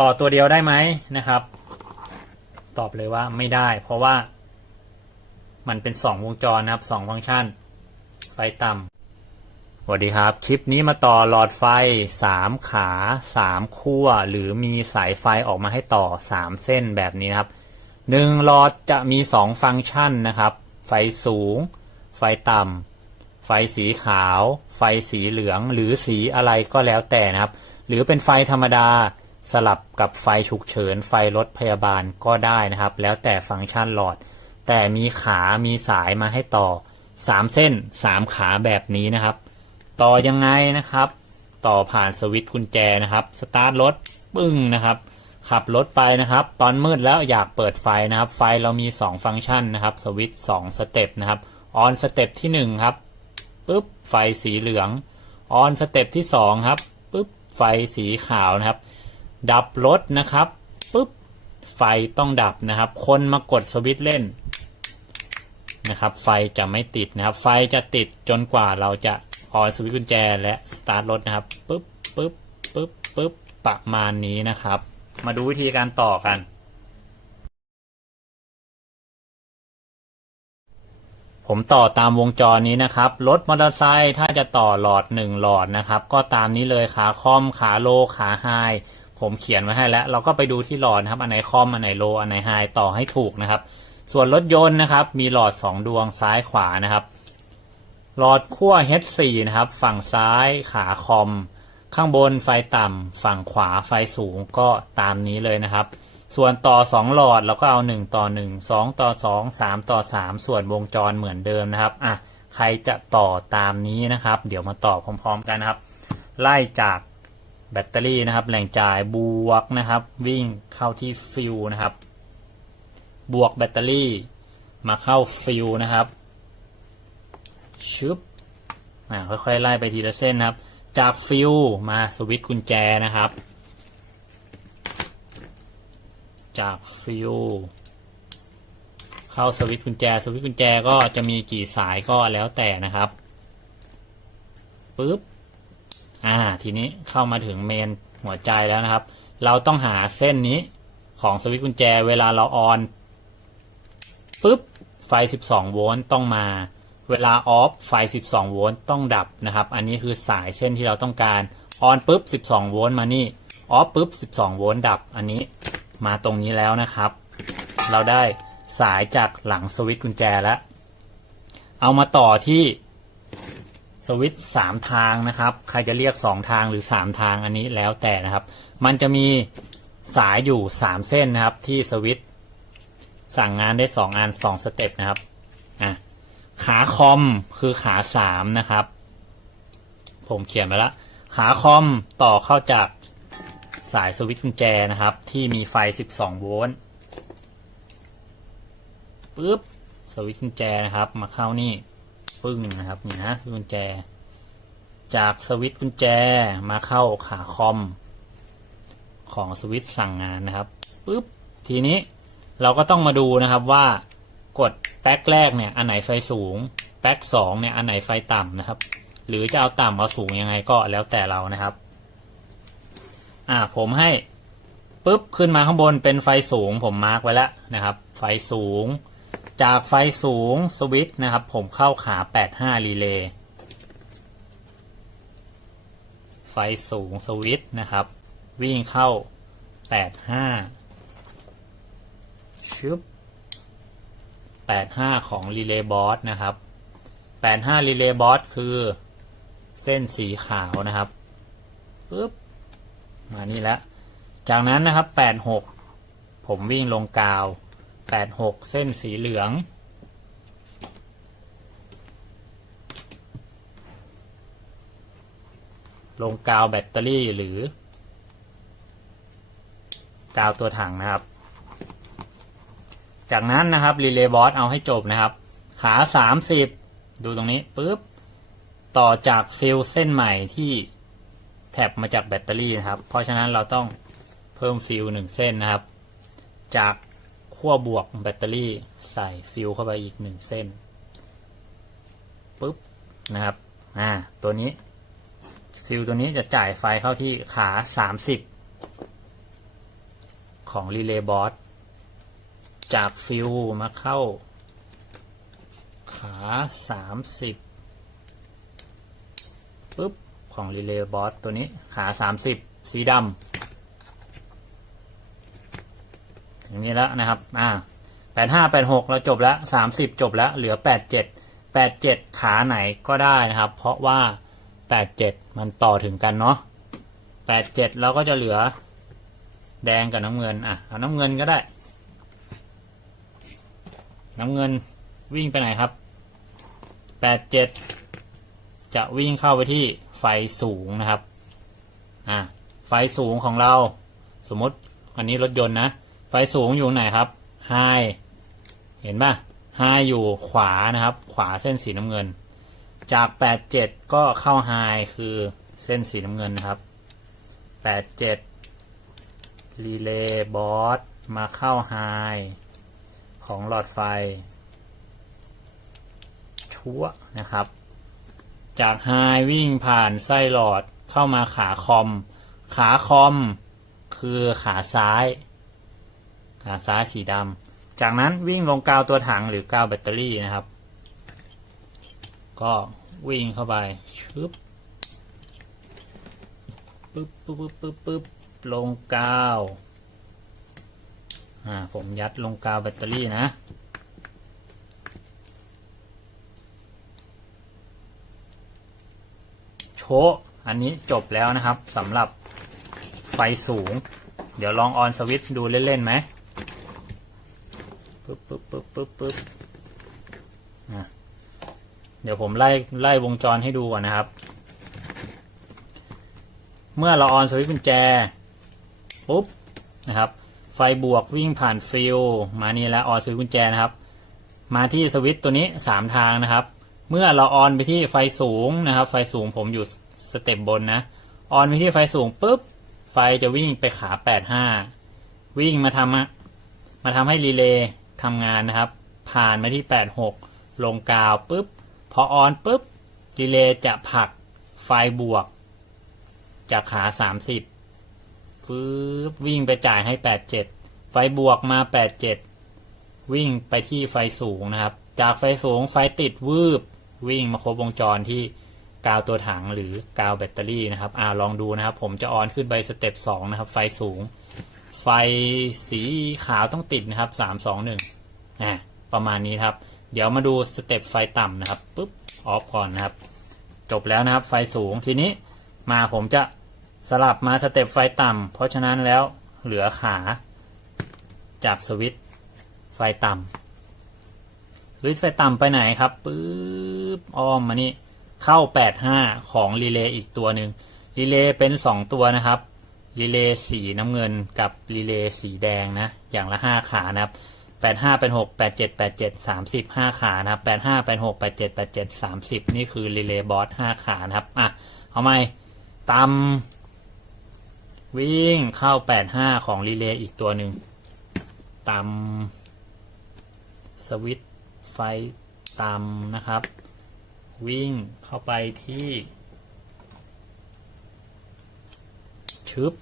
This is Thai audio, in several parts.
ต่อตัวเดียวได้ไหมนะครับ ตอบเลยว่าไม่ได้ เพราะว่า มันเป็นสองวงจรนะครับสองฟังก์ชัน ไฟต่ำสวัสดีครับ คลิปนี้มาต่อหลอดไฟ 3 ขา 3 ขั้ว หรือมีสายไฟออกมาให้ต่อ 3 เส้นแบบนี้นะครับหนึ่งหลอดจะมี 2 ฟังก์ชันนะครับ ไฟสูง ไฟต่ำไฟสีขาว ไฟสีเหลือง หรือสีอะไรก็แล้วแต่นะครับ หรือเป็นไฟธรรมดา สลับกับไฟฉุกเฉิน ไฟรถพยาบาลก็ได้นะครับ แล้วแต่ฟังก์ชันหลอด แต่มีขามีสายมาให้ต่อ 3 เส้น 3 ขาแบบนี้นะครับ ต่อยังไงนะครับ ต่อผ่านสวิตช์กุญแจนะครับ สตาร์ทรถปึ้งนะครับ ขับรถไปนะครับ ตอนมืดแล้วอยากเปิดไฟนะครับ ไฟเรามี 2 ฟังก์ชันนะครับ สวิตช์2สเต็ปนะครับออนสเต็ปที่ 1 ครับปุ๊บไฟสีเหลืองออนสเต็ปที่ 2 ครับปุ๊บไฟสีขาวนะครับ ดับรถนะครับปุ๊บไฟต้องดับนะครับ คนมากดสวิตช์เล่นนะครับ ไฟจะไม่ติดนะครับ ไฟจะติดจนกว่าเราจะออนสวิตช์กุญแจและสตาร์ทรถนะครับปึ๊บปึ๊บปึ๊บปึ๊บประมาณนี้นะครับ มาดูวิธีการต่อกัน ผมต่อตามวงจรนี้นะครับ รถมอเตอร์ไซค์ถ้าจะต่อหลอด 1 หลอดนะครับ ก็ตามนี้เลยขาคอมขาโลขาไฮ ผมเขียนไว้ให้แล้ว เราก็ไปดูที่หลอดนะครับอันไหนคอมอันไหนโลอันไหนไฮต่อให้ถูกนะครับ ส่วนรถยนต์นะครับ มีหลอด 2 ดวงซ้ายขวานะครับ หลอดขั้ว H4 นะครับ ฝั่งซ้ายขาคอม ข้างบนไฟต่ำฝั่งขวาไฟสูงก็ตามนี้เลยนะครับ ส่วนต่อ 2 หลอดเราก็เอา 1 ต่อ 1 2 ต่อ 2 3 ต่อ 3 ส่วนวงจรเหมือนเดิมนะครับอะใครจะต่อตามนี้นะครับ เดี๋ยวมาต่อพร้อม ๆ กันนะครับ ไล่จาก แบตเตอรี่นะครับ แหล่งจ่ายบวกนะครับ วิ่งเข้าที่ฟิวนะครับ บวกแบตเตอรี่มาเข้าฟิวนะครับชึบอ่าค่อยๆไล่ไปทีละเส้นนะครับ จากฟิวมาสวิตช์กุญแจนะครับ จากฟิวเข้าสวิตช์กุญแจ สวิตช์กุญแจก็จะมีกี่สายก็แล้วแต่นะครับปึ๊บ อ่าทีนี้เข้ามาถึงเมนหัวใจแล้วนะครับ เราต้องหาเส้นนี้ของสวิตช์กุญแจเวลาเราออนปุ๊บไฟ 12 โวลต์ต้องมา เวลาออฟไฟ 12 โวลต์ต้องดับนะครับ อันนี้คือสายเส้นที่เราต้องการออนปุ๊บ 12 โวลต์มานี่ออฟปุ๊บ 12 โวลต์ดับ อันนี้มาตรงนี้แล้วนะครับ เราได้สายจากหลังสวิตช์กุญแจแล้ว เอามาต่อที่ วิตช์3ทางนะครับ ใครจะเรียก 2 ทางหรือ 3 ทางอันนี้แล้วแต่นะครับ มันจะมีสายอยู่ 3 เส้นนะครับ ที่สวิตช์สั่งงานได้สองงานสองสเต็ปนะครับอะขาคอมคือขาสามนะครับ ผมเขียนไปแล้วขาคอมต่อเข้าจากสายสวิตช์กุญแจนะครับ ที่มีไฟ 12 โวลต์ปึ๊บสวิตช์กุญแจนะครับ มาเข้านี่ ปึ้งนะครับนี่นะสวิตช์กุญแจ จากสวิตช์กุญแจมาเข้าขาคอม ของสวิตช์สั่งงานนะครับปึ๊บทีนี้เราก็ต้องมาดูนะครับว่ากดแป๊กแรกเนี่ยอันไหนไฟสูง แป๊กสองเนี่ยอันไหนไฟต่ำนะครับ หรือจะเอาต่ำเอาสูงยังไงก็แล้วแต่เรานะครับ อ่าผมให้ปุ๊บขึ้นมาข้างบนเป็นไฟสูงผมมาร์กไว้แล้วนะครับ ไฟสูง จากไฟสูงสวิตช์นะครับ ผมเข้าขา 85 รีเลย์ไฟสูงสวิตช์นะครับ วิ่งเข้า 85ชึบ85 ของ Relay Boss นะครับ 85 Relay Boss คือเส้นสีขาวนะครับปึ๊บมานี่แล้ว จากนั้นนะครับ 86 ผมวิ่งลงกาว 86 เส้นสีเหลือง ลงกาวแบตเตอรี่หรือ กาวตัวถังนะครับ จากนั้นนะครับ รีเลย์บอสเอาให้จบนะครับ ขา 30 ดูตรงนี้ปุ๊บ ต่อจากฟิลเส้นใหม่ที่แท็บมาจากแบตเตอรี่นะครับ เพราะฉะนั้นเราต้องเพิ่มฟิลหนึ่งเส้นนะครับ จาก ขั้วบวกแบตเตอรี่ใส่ฟิลเข้าไปอีกหนึ่งเส้นปุ๊บนะครับอ่าตัวนี้ฟิลตัวนี้จะจ่ายไฟเข้าที่ขา 30 ของรีเลย์บอสจากฟิวมาเข้า ขาสามสิบปุ๊บของรีเลย์บอสตัวนี้ขาสามสิบสีดำ อย่างนี้แล้วนะครับอ่าแปดห้าแปดหกเราจบแล้วสามสิบจบแล้วเหลือแปดเจ็ดแปดเจ็ดขาไหนก็ได้นะครับ เพราะว่าแปดเจ็ดมันต่อถึงกันเนาะแปดเจ็ดเราก็จะเหลือแดงกับน้ำเงินอะเอาน้ำเงินก็ได้ น้ำเงินวิ่งไปไหนครับแปดเจ็ดจะวิ่งเข้าไปที่ไฟสูงนะครับ อะไฟสูงของเรา สมมติอันนี้รถยนต์นะ ไฟสูงอยู่ไหนครับไฮเห็นป่ะไฮอยู่ขวานะครับ ขวาเส้นสีน้ำเงิน จาก 87 ก็เข้าไฮคือเส้นสีน้ำเงินนะครับ 87รีเลย์บอสมาเข้าไฮของหลอดไฟ ชั่วนะครับ จากไฮวิ่งผ่านไส้หลอดเข้ามาขาคอม ขาคอมคือขาซ้าย ขาซ้ายสีดำ จากนั้นวิ่งลงกาวตัวถังหรือกาวแบตเตอรี่นะครับ ก็วิ่งเข้าไปชึบปึ๊บปึ๊บปึ๊บปึ๊บปึ๊บลงกาวอ่าผมยัดลงกาวแบตเตอรี่นะ โชอันนี้จบแล้วนะครับสำหรับไฟสูง เดี๋ยวลองออนสวิตช์ดูเล่นๆไหม ปึ๊บปึ๊บปึ๊บปึ๊บปึ๊บเดี๋ยวผมไล่ไล่วงจรให้ดูก่อนนะครับ เมื่อเราออนสวิตช์กุญแจปุ๊บนะครับ ไฟบวกวิ่งผ่านฟิลมานี่แล้วออนสวิตช์กุญแจนะครับ มาที่สวิตช์ตัวนี้ 3 ทางนะครับ เมื่อเราออนไปที่ไฟสูงนะครับ ไฟสูงผมอยู่สเต็ปบนนะออนไปที่ไฟสูงปุ๊บไฟจะวิ่งไปขา 85 วิ่งมาทำอะมาทำให้รีเลย์ ทำงานนะครับ ผ่านมาที่ 86 ลงกาวปุ๊บ พอออนปุ๊บรีเลย์จะผลักไฟบวก จากขา 30ฟืบวิ่งไปจ่ายให้ 87 ไฟบวกมา 87 วิ่งไปที่ไฟสูงนะครับ จากไฟสูงไฟติดวืบ วิ่งมาครบวงจรที่กาวตัวถังหรือกาวแบตเตอรี่นะครับอ่าลองดูนะครับ ผมจะออนขึ้นไปสเต็ป2นะครับ ไฟสูง ไฟสีขาวต้องติดนะครับ3 2 1อ่าประมาณนี้ครับ เดี๋ยวมาดูสเต็ปไฟต่ำนะครับปุ๊บออฟก่อนนะครับ จบแล้วนะครับไฟสูงทีนี้มาผมจะสลับมาสเต็ปไฟต่ำเพราะฉะนั้นแล้วเหลือขาจากสวิตไฟต่ำสวิตไฟต่ำไปไหนครับปึ๊บอ้อมมานี่เข้า 85 ของรีเลย์อีกตัวหนึ่งรีเลย์เป็น 2 ตัวนะครับ รีเลย์สีน้ำเงินกับรีเลย์สีแดงนะ อย่างละ 5 ขานะครับ 85เป็น6 87 87 30 5 ขานะครับ 85เป็น6 87 87 30 นี่คือรีเลย์บอส5ขานะครับ อะ เอาไหมตำวิ่งเข้า 85 ของรีเลย์อีกตัวหนึ่งตำสวิตไฟตำนะครับ วิ่งเข้าไปที่ ชึบ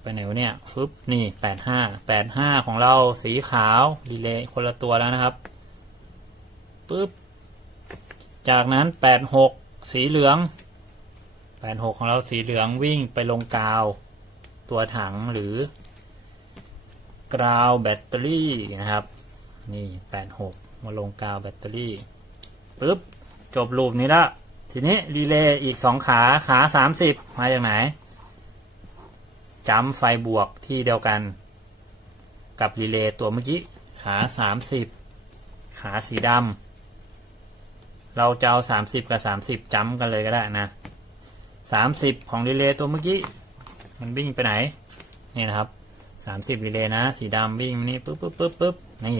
ไปไหนวะเนี่ย ฟึบ นี่แปดห้า แปดห้าของเราสีขาว ดีเลย์คนละตัวแล้วนะครับ ปึ๊บ จากนั้นแปดหกสีเหลืองแปดหกของเราสีเหลืองวิ่งไปลงกาว ตัวถังหรือกราวแบตเตอรี่นะครับ นี่แปดหกมาลงกาวแบตเตอรี่ ปึ๊บ จบรูปนี้ละ ทีนี้รีเลย์อีกสองขาขาสามสิบมาจากไหนจัมไฟบวกที่เดียวกัน กับรีเลย์ตัวเมื่อกี้ขาสามสิบขาสีดำเราจะเอาสามสิบกับสามสิบจัมกันเลยก็ได้นะสามสิบของรีเลย์ตัวเมื่อกี้มันวิ่งไปไหนนี่นะครับสามสิบรีเลย์นะ สีดำวิ่งมานี่ปุ๊บปุ๊บปุ๊บปุ๊บนี่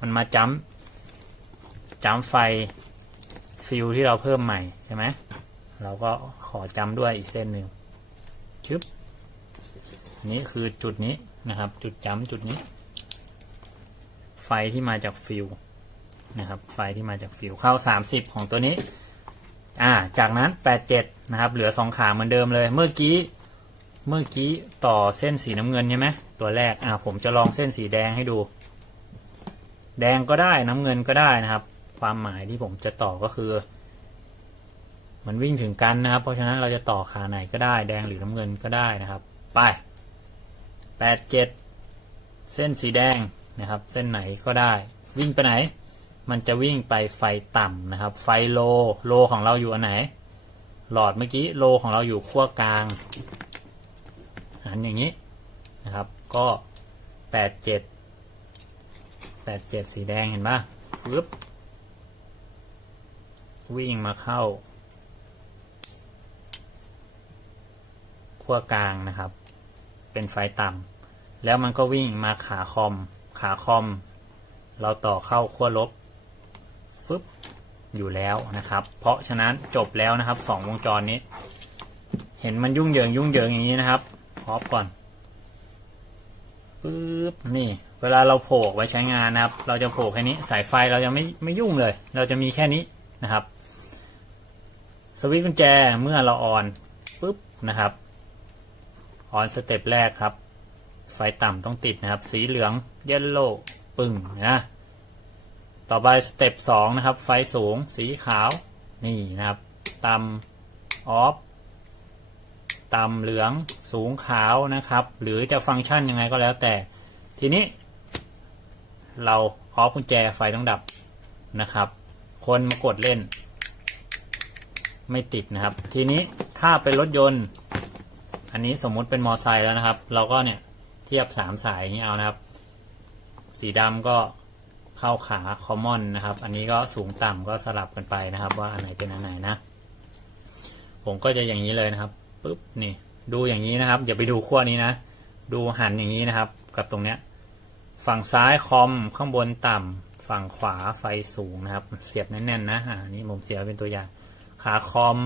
มันมาจัมจัมไฟ ฟิลที่เราเพิ่มใหม่ใช่ไหมเราก็ขอจำด้วยอีกเส้นหนึ่งชึบนนี้คือจุดนี้นะครับ จุดจำจุดนี้ ไฟที่มาจากฟิลนะครับ ไฟที่มาจากฟิลเข้า 30 ของตัวนี้ อ่า จากนั้น 87 นะครับ เหลือ 2 ขาเหมือนเดิมเลย เมื่อกี้ เมื่อกี้ต่อเส้นสีน้ำเงินใช่ไหมตัวแรก อ่าผมจะลองเส้นสีแดงให้ดู แดงก็ได้น้ำเงินก็ได้นะครับ ความหมายที่ผมจะต่อก็คือ มันวิ่งถึงกันนะครับ เพราะฉะนั้นเราจะต่อขาไหนก็ได้ แดงหรือน้ำเงินก็ได้นะครับ ไปแปดเจ็ดเส้นสีแดงนะครับ เส้นไหนก็ได้ วิ่งไปไหน มันจะวิ่งไปไฟต่ำนะครับ ไฟโลโลของเราอยู่อันไหน หลอดเมื่อกี้โลของเราอยู่ขั้วกลางหันอย่างนี้นะครับ ก็แปดเจ็ดแปดเจ็ดสีแดงเห็นปะปึ๊บ วิ่งมาเข้าขั้วกลางนะครับ เป็นไฟต่ำแล้วมันก็วิ่งมาขาคอม ขาคอม เราต่อเข้าขั้วลบฟึบอยู่แล้วนะครับ เพราะฉะนั้นจบแล้วนะครับสองวงจรนี้ เห็นมันยุ่งเหยิงยุ่งเหยิงอย่างนี้นะครับพอปก่อนปึ๊บนี่ เวลาเราโผล่ไว้ใช้งานนะครับ เราจะโผล่แค่นี้ สายไฟเราจะไม่ไม่ยุ่งเลย เราจะมีแค่นี้นะครับ สวิตช์กุญแจเมื่อเราออนปุ๊บนะครับออนสเต็ปแรกครับ ไฟต่ำต้องติดนะครับ สีเหลืองเยลโล่ปึ้งนะต่อไปสเต็ปสองนะครับ ไฟสูง สีขาวนี่นะครับต่ำออฟต่ำเหลืองสูงขาวนะครับ หรือจะฟังก์ชันยังไงก็แล้วแต่ ทีนี้ เราออฟกุญแจไฟต้องดับนะครับ คนมากดเล่น ไม่ติดนะครับ ทีนี้ถ้าเป็นรถยนต์ อันนี้สมมุติเป็นมอไซค์แล้วนะครับ เราก็เนี่ยเทียบสามสายอย่างนี้เอานะครับ สีดำก็เข้าขาคอมมอนนะครับ อันนี้ก็สูงต่ำก็สลับกันไปนะครับ ว่าอันไหนเป็นอันไหนนะ ผมก็จะอย่างนี้เลยนะครับปุ๊บนี่ดูอย่างนี้นะครับ อย่าไปดูขั้วนี้นะ ดูหันอย่างนี้นะครับ กับตรงเนี้ยฝั่งซ้ายคอมข้างบนต่ำฝั่งขวาไฟสูงนะครับ เสียบแน่นๆนะอ่านี่ผมเสียบเป็นตัวอย่าง ขาคอม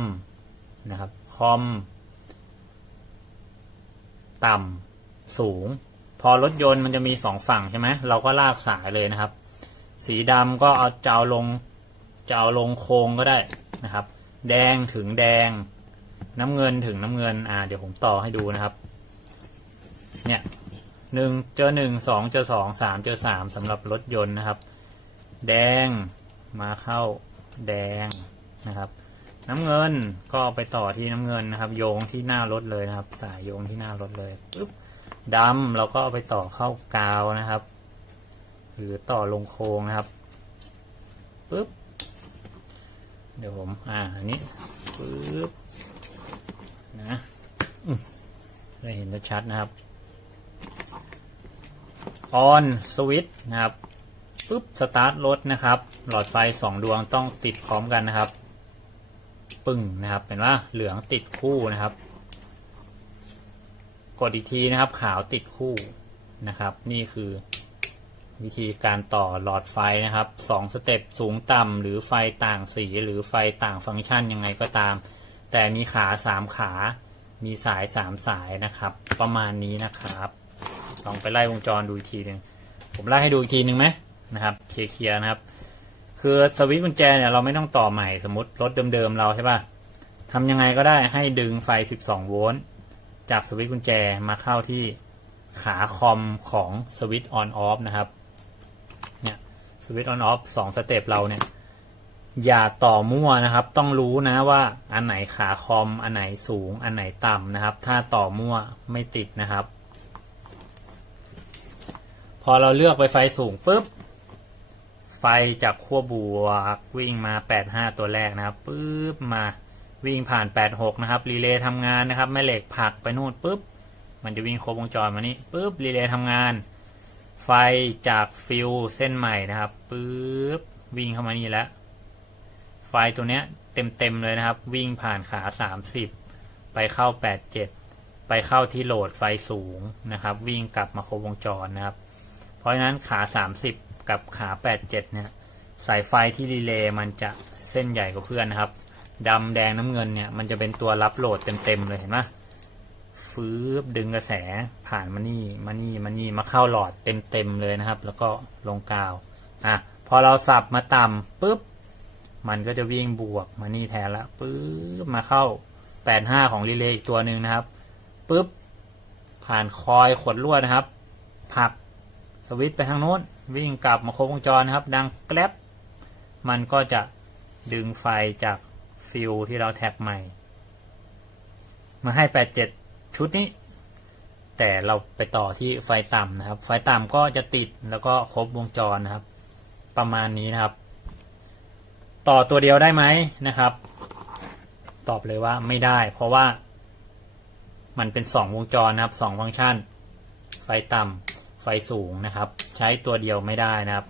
นะครับคอม ต่ำสูง พอรถยนต์มันจะมีสองฝั่งใช่ไหมเราก็ลากสายเลยนะครับ สีดำก็เอาจะเอาลงจะเอาลงโค้งก็ได้นะครับ แดงถึงแดง น้ำเงินถึงน้ำเงินอ่าเดี๋ยวผมต่อให้ดูนะครับ เนี่ยหนึ่งเจอหนึ่งสองเจอสองสามเจอสามสำหรับรถยนต์นะครับ แดงมาเข้าแดงนะครับ น้ำเงินก็ไปต่อที่น้ำเงินนะครับ โยงที่หน้ารถเลยนะครับ สายโยงที่หน้ารถเลยปุ๊บดำเราก็เอาไปต่อเข้ากาวนะครับ หรือต่อลงโค้งนะครับปุ๊บเดี๋ยวผม อ่าอันนี้ปุ๊บนะได้เห็นชัดนะครับออนสวิตนะครับปุ๊บสตาร์ทรถนะครับ หลอดไฟสองดวงต้องติดพร้อมกันนะครับ ปึ้งนะครับเป็นว่าเหลืองติดคู่นะครับ กดอีกทีนะครับขาวติดคู่นะครับ นี่คือวิธีการต่อหลอดไฟนะครับสองสเต็ปสูงต่ำหรือไฟต่างสีหรือไฟต่างฟังก์ชันยังไงก็ตาม แต่มีขาสามขา มีสายสามสายนะครับ ประมาณนี้นะครับ ลองไปไล่วงจรดูอีกทีหนึ่งผมไล่ให้ดูอีกทีหนึ่งไหมนะครับเคลียร์นะครับ คือสวิตช์กุญแจเนี่ยเราไม่ต้องต่อใหม่สมมติรถเดิมๆเราใช่ป่ะทำยังไงก็ได้ให้ดึงไฟ 12 โวลต์จากสวิตช์กุญแจมาเข้าที่ขาคอมของสวิตช์ออนออฟนะครับเนี่ยสวิตช์ออนออฟสองสเต็ปเราเนี่ยอย่าต่อมั่วนะครับ ต้องรู้นะว่าอันไหนขาคอม อันไหนสูง อันไหนต่ำนะครับ ถ้าต่อมั่วไม่ติดนะครับ พอเราเลือกไปไฟสูงปุ๊บ ไฟจากขั้วบวก วิ่งมา 85 ตัวแรกนะครับปุ๊บมาวิ่งผ่าน 86 นะครับรีเลย์ทำงานนะครับแม่เหล็กผักไปนู่นปุ๊บมันจะวิ่งครบวงจรมานี่ปุ๊บรีเลย์ทำงาน ไฟจากฟิวเส้นใหม่นะครับปุ๊บวิ่งเข้ามานี่แล้ว ไฟตัวเนี้ยเต็มเต็มๆเลยนะครับ วิ่งผ่านขา 30 ไปเข้า 87 ไปเข้าที่โหลดไฟสูงนะครับ วิ่งกลับมาครบวงจรนะครับ เพราะฉะนั้นขา 30 กับขา 87 เนี่ย สายไฟที่รีเลย์มันจะเส้นใหญ่กว่าเพื่อนนะครับดำแดงน้ำเงินเนี่ย มันจะเป็นตัวรับโหลดเต็มๆเลยเห็นไหมฟื้บดึงกระแสผ่านมานี่มานี่มานี่มาเข้าหลอดเต็มๆเลยนะครับ แล้วก็ลงกาวอะพอเราสับมาต่ำปุ๊บมันก็จะวิ่งบวกมานี่แทนละปุ๊บมาเข้า 85 ของรีเลย์อีกตัวหนึ่งนะครับปุ๊บผ่านคอยขดลวดนะครับผลักสวิตไปทางโน้น วิ่งกลับมาครบวงจรนะครับ ดังแกลบมันก็จะดึงไฟจากฟิวที่เราแท็กใหม่ มาให้ 87 ชุดนี้ แต่เราไปต่อที่ไฟต่ำนะครับ ไฟต่ำก็จะติดแล้วก็ครบวงจรนะครับ ประมาณนี้นะครับ ต่อตัวเดียวได้ไหมนะครับ ตอบเลยว่าไม่ได้ เพราะว่ามันเป็นสองวงจรนะครับสองฟังก์ชัน ไฟต่ำ ไฟสูงนะครับ ใช้ตัวเดียวไม่ได้นะครับ